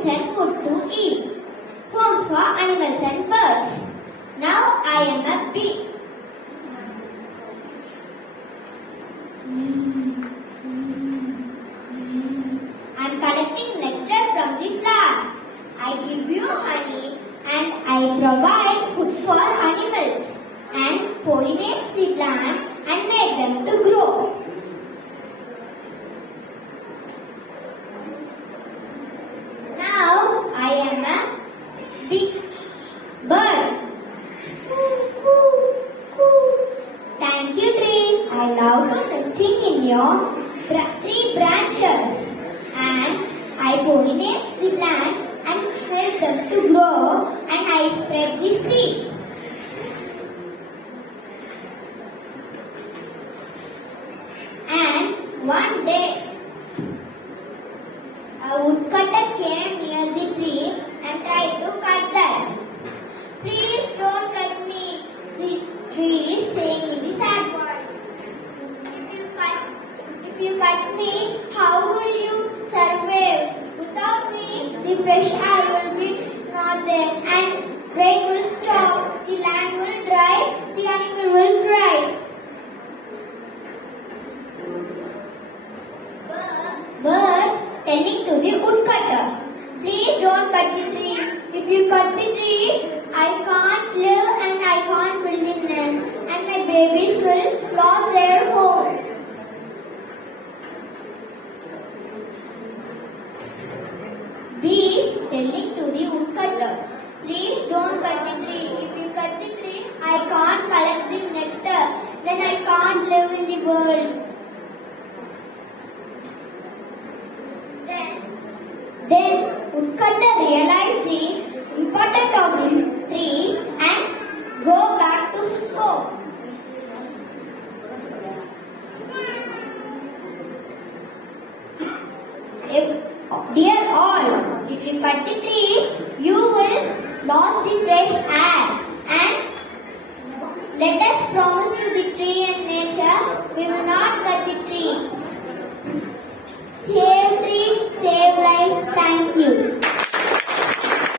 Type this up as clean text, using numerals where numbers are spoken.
fruits and food to eat. Home for animals and birds. Now I am a bee. I am collecting nectar from the flower. I give you honey and I provide food for animals and pollinate the plant and make them to grow. Now I am a big bird. Thank you, tree. I love to nesting in your tree branches and I pollinate the plant and help them to grow and I spread the seeds. And one day a woodcutter came near the tree and tried to cut that. Please don't cut me, the tree is saying in the sad voice. If you cut me, how will you survive? Without me, the fresh air will be not there and rain will stop, the land will dry, the animal will cry. Birds telling to the woodcutter, please don't cut the tree. If you cut the tree, I can't live and I can't build a nest and my babies will lose their home. Bees telling to the woodcutter, please don't cut the tree. If you cut the tree, I can't collect the nectar. Then I can't live in the world. Then woodcutter realized the importance of the tree and go back to his home. Dear all, if you cut the tree, you will lose the fresh air. And let us promise to the tree and nature, we will not cut the tree.